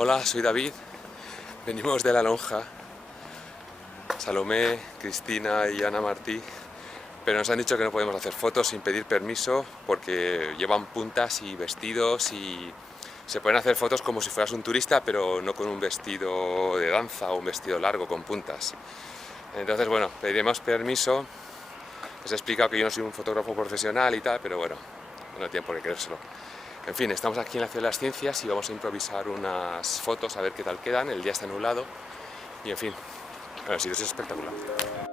Hola, soy David, venimos de La Lonja, Salomé, Cristina y Ana Martí, pero nos han dicho que no podemos hacer fotos sin pedir permiso porque llevan puntas y vestidos y se pueden hacer fotos como si fueras un turista, pero no con un vestido de danza o un vestido largo con puntas. Entonces, bueno, pediremos permiso. Les he explicado que yo no soy un fotógrafo profesional y tal, pero bueno, no tienen por qué creérselo. En fin, estamos aquí en la Ciudad de las Ciencias y vamos a improvisar unas fotos a ver qué tal quedan. El día está nublado y en fin, el sitio es espectacular.